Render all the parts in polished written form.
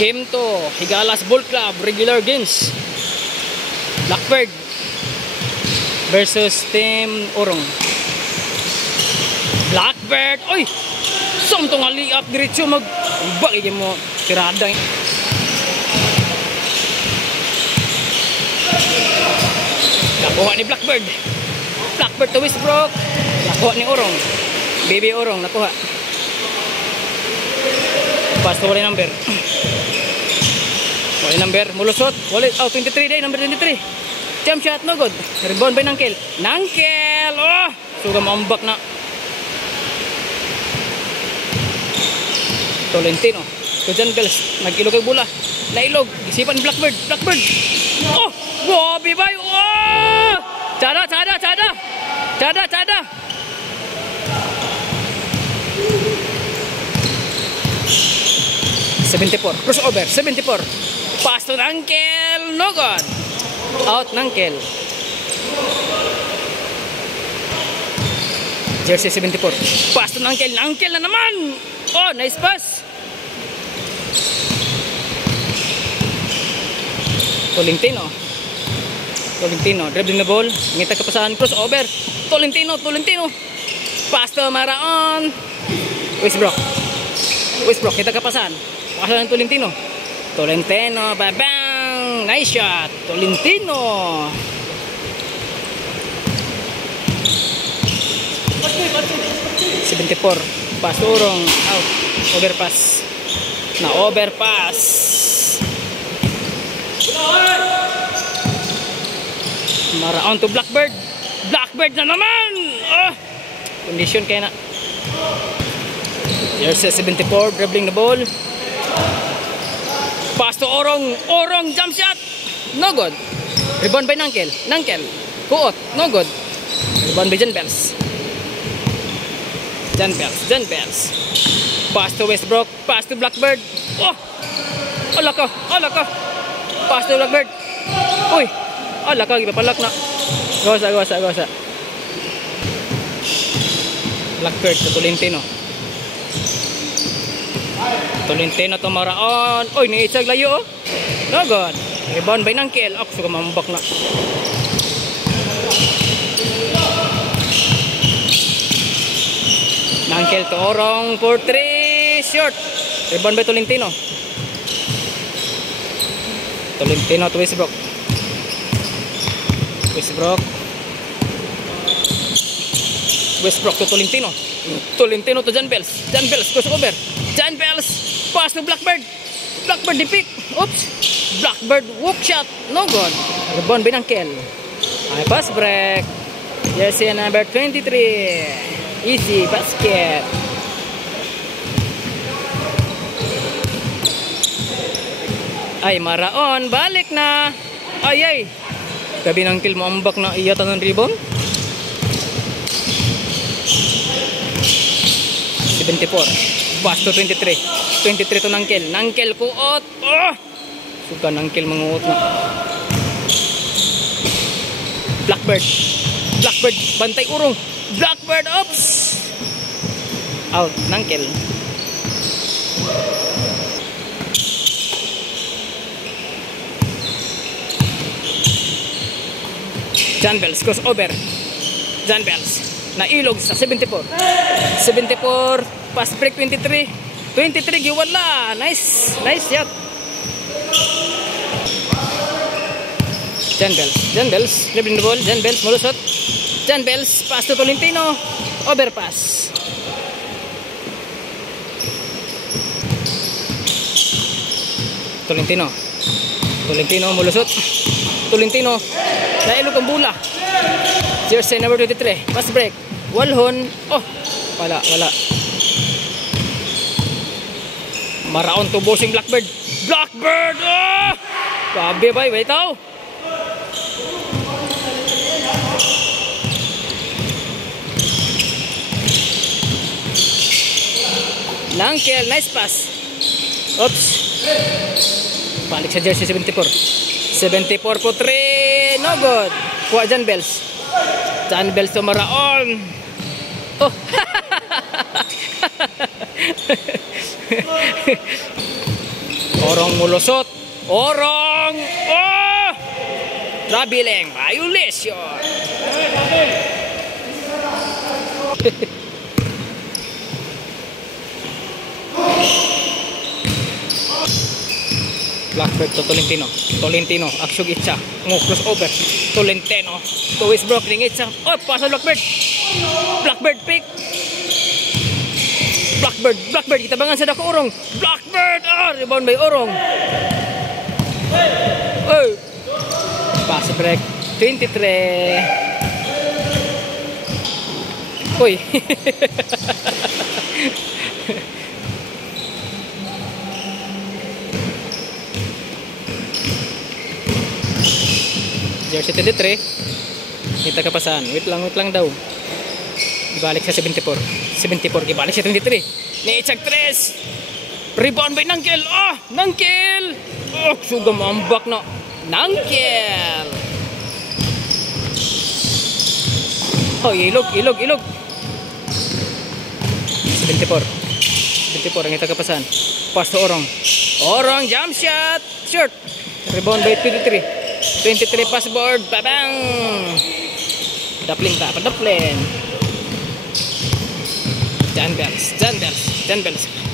Game 2, Higalas Ball Club, regular games. Blackbird versus Team Orong. Blackbird, oy! Samtong aliap diretso mag-bagi mo tirada. Nakuha ni Blackbird. Blackbird to Westbrook. Nakuha ni Orong. Baby Orong nakuha. Pass to wala number. Wala number, mulusot. Wala, 23 day, number 23. Jump shot, no good. Rebound by Nangkel. Nangkel! Oh! Suga maumbak na. Tolentino. Kujan Bells. Nag-ilog ang bola. Nailog. Isipan ni Blackbird. Blackbird. Oh! Bobby bay. Oh! Chada, chada, chada. Chada, chada. Crossover, 74. Pass to Nangkel, no good. Out Nangkel. Jersey 74. Pass to Nangkel, Nangkel na naman. Oh, nice pass. Tolentino, dribbling the ball. Ngita kapasahan, crossover. Tolentino. Pass to Maraon. Westbrook, kita kapasahan. Pasahan Tolentino, bang, nice shot, Tolentino. $74, pass Orong, out, overpass, Maraon to Blackbird na naman. Oh, condition kaya na. Jersey 74, dribbling the ball. Pass to Orong, jump shot, no good. Rebound by Nangkel, kuot, no good. Rebound by Jan Bells. Pass to Westbrook, pass to Blackbird. Oh, ala ka. Pass to Blackbird. Uy, ala ka, gipapalak na. Gawasa. Blackbird to Tolentino to Maraon. Oy, niitsag layo. No good. Rebound by Nangkel. Ako suka mamambak na. Nangkel to Orong for 3. Short. Rebound by Tolentino to Westbrook. Westbrook to Tolentino to Jan Bells. Crossover. Jan Bells, pass to Blackbird di pick. Oops. Blackbird hook shot, no good. Rebound by Nangkel. Ay, pass break. Jersey number 23. Easy basket. Ay, Maraon, balik na. Ay. Gabi Nangkel mo ambak na iyatan ng rebound. 74. Pass to 23 to Nangkel kuot. Oh! Suga Nangkel manguot na. Blackbird, bantay Orong. Blackbird, oops! Out, Nangkel. Jan Bells, crossover. Jan Bells. Nailog sa 74, pass break 23 giwala. Nice shot. Jan Bells dribbling the ball. Jan Bells mulusot. Jan Bells pass to Tolentino, overpass. Tolentino mulusot. Tolentino nailog ang bola. Jersey number 23, pass break. Walhon. Oh, wala. Maraon to bossing Blackbird. Oh! Gabi ba, wait out. Nangkel, nice pass. Oops. Balik sa Jersey 74 po 3. No good. Kuha Jan Bells to Maraon. Oh. Orong mulusot. Orong! Oh! Traveling violation. Blackbird to Tolentino. Tolentino, aksyon itsa. Crossover. Tolentino. To Westbrook ring itsa. Oh, pasa Blackbird. Blackbird pick. Blackbird. Kita bangan sa dako Orong. Blackbird! Ah, rebound by Orong. Oh. Pass break. 23. Uy. Jersey 23. Kita kapasan. Wait lang daw. Ibalik sa 74. Ibalik sa 23. Ni-check 3. Rebound by Nangkel. Ah, Nangkel. Oh, suga mambak na. Nangkel. Oh, ilog. 74 ang kita kapasan. Pass to Orong. Orong jump shot. Short. Rebound by 23. 23 pass board. Babang. Dapling. John Bells.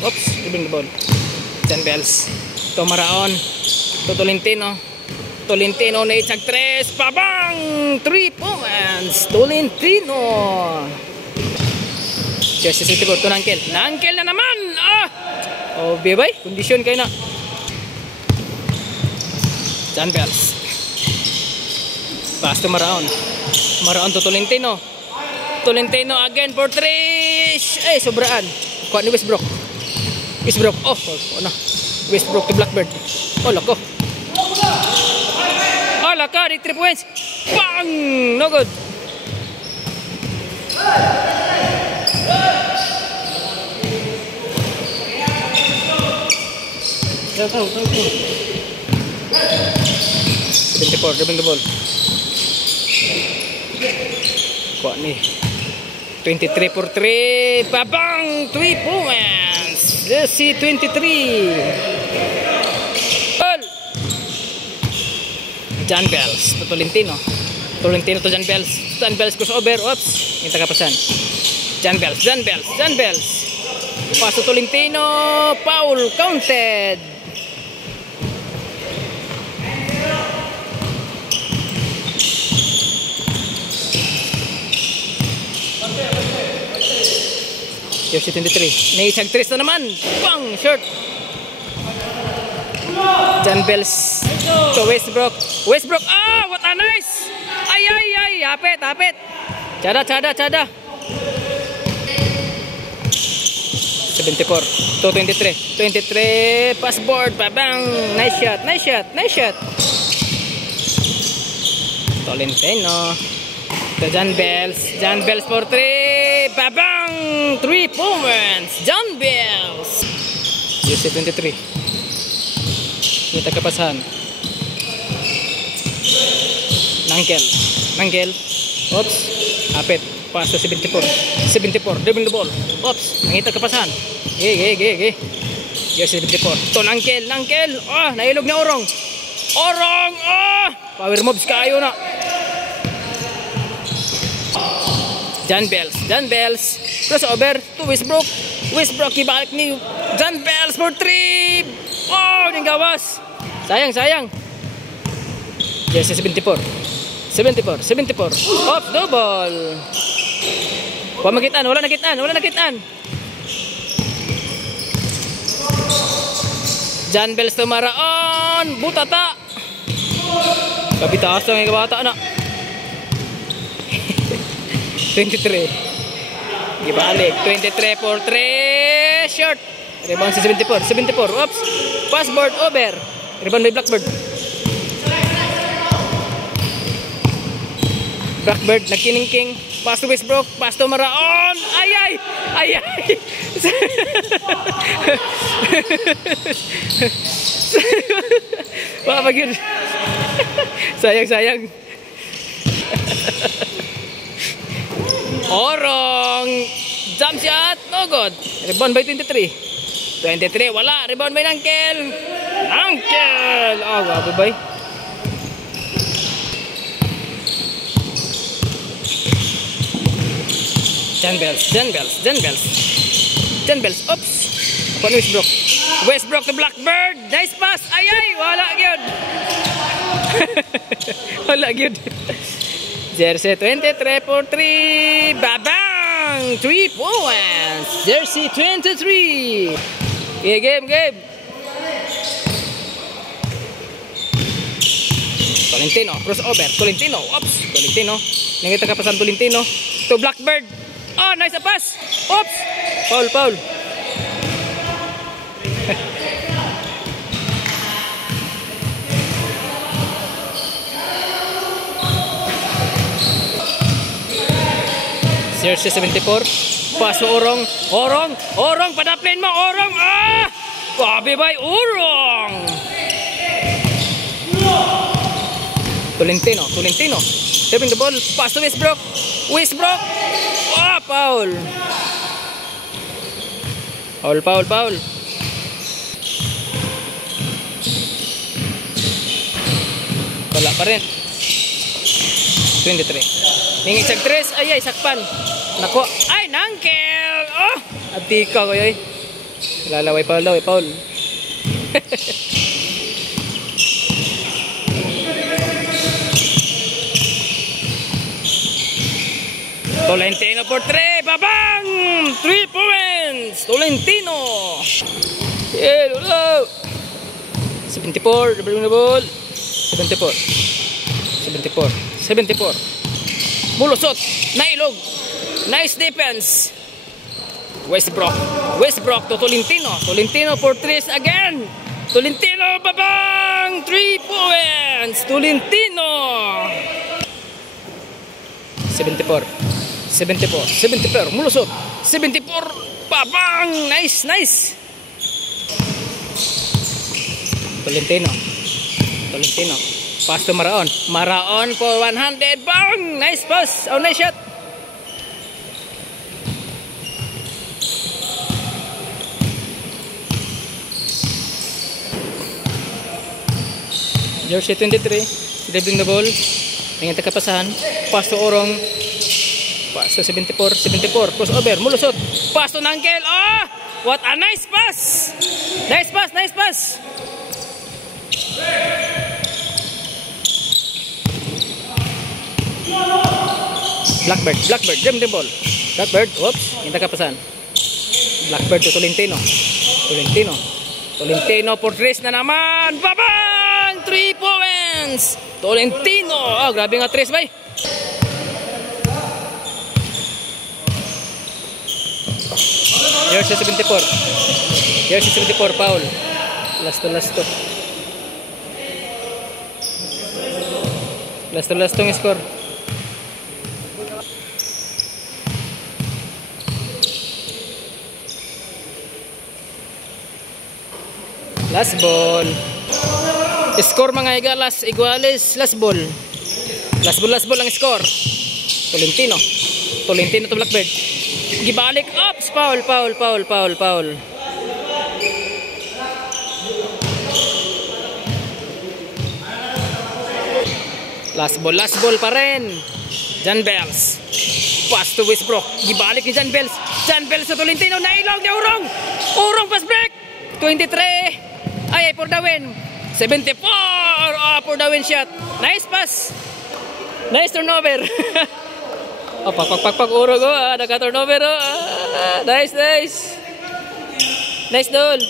Oops, dribbling the ball. John Bells. Tomaraon. To Tolentino na itag 3. Babang. 3 points. Tolentino. Jersey 64 to Nangkel na naman. Ah! Oh, bebay. Kondisyon kayo na. John Bells. Pass to Maraon to Tolentino again for 3. Eh, sobraan. Kuha ni Westbrook. Oh na. Westbrook to Blackbird. Oh, lako. Di 3 points. Bang! No good. Tahu. 74, dribbling the ball. Kuha ni 23 for 3. Babang! 3 points. Jersey 23. Ball. John Bells to Tolentino to John Bells. John Bells crossover. Oops. Kita kapasan. John Bells. Pass to Tolentino. Foul counted. Jersey 23. Naisag 3 na naman. Bang! Short. John Bells to Westbrook. Ah! What a nice! Ay! Hapit. Chada. 74 to 23. Pass board. Babang! Nice shot. Tolentino to John Bells for 3. Babang! 3 points. John Bells. Jersey 23. Kita kapasan. Nangkel. Oops. Hapit. Pass to 74. Dribbling the ball. Oops. Nangita kapasan. Ge. Jersey 74. To Nangkel. Ah, nailog na Orong. Ah! Power moves kayo na. John Bells. Crossover to Westbrook. Ibalik ni John Bells for 3. Oh, yung gawas. Sayang. Jersey 74. Off double. Wala nakitaan. John Bells to Maraon. Butata. Kabitaas lang yung kabata na. 23. Ibalik. 23 for 3. Short. Rebound si 74. Oops. Pass board over. Rebound by Blackbird. Nagkiningking. Pass to Westbrook. Pass to Maraon. Ay. Papagir. Sayang. Orong. Jump shot. No good. Rebound by 23. Wala. Rebound by Nangkel. Nangkel! Oh, grabe ba? Jan Bells. Oops! Upon Westbrook. Westbrook to Blackbird. Nice pass. Ay, wala gyud. Wala gyud. Jersey 23 for 3. Babang! 3 points. Jersey 23. Okay, game. Tolentino, crossover. Tolentino. Oops! Tolentino. Nangita ka pa sa Tolentino. To Blackbird. Oh, nice pass. Oops! Foul. Jersey 74. Paso Orong. Padaplin mo. Orong. Ah! Grabe ba? Orong. Tolentino. Having the ball. Pass to Westbrook. Ah, foul. Foul. Wala pa rin. 23. Ningig sag 3. Ay, sakpan. Nako. Ay, nangkel. Oh, atika ko yoy. Lalaway Paul. Tolentino for 3. Babang! 3 points. Tolentino. Hello. 74. Dribbling the ball. 74. Mulusot. Nailog. Nice defense. Westbrook to Tolentino. Tolentino for 3 again. Tolentino. Babang! 3 points. Tolentino. 74. Mulusot. 74. Babang! Nice. Tolentino. Pass to Maraon for 100. Bang! Nice pass. Oh, nice shot. Jersey 23. Dribbling the ball. Nangyay kapasahan. Pass to Orong. Pass to 74. Crossover. Mulusot. Pass to Nangkel. Oh! What a nice pass. Nice pass. Blackbird. Jam the ball. Blackbird. Oops. Nangyay kapasahan. Blackbird to Tolentino for 3 na naman. Babang! 3 points. Tolentino. Oh, grabe nga 3 bay. Jersey 74. Foul. Lastong score. Last ball. Score mga igalas, iguales, last ball ang score. Tolentino to Blackbird. Gibalik up, foul. Last ball pa rin. Jan Bells. Pass to Westbrook. Gibalik ni Jan Bells sa Tolentino. Nailog ni Orong pass break. 23. Ay, for the win. 74. Oh, for the win shot. Nice pass. Nice turnover. Oh, pag Orong. Naka-turnover. Nice. Nice goal.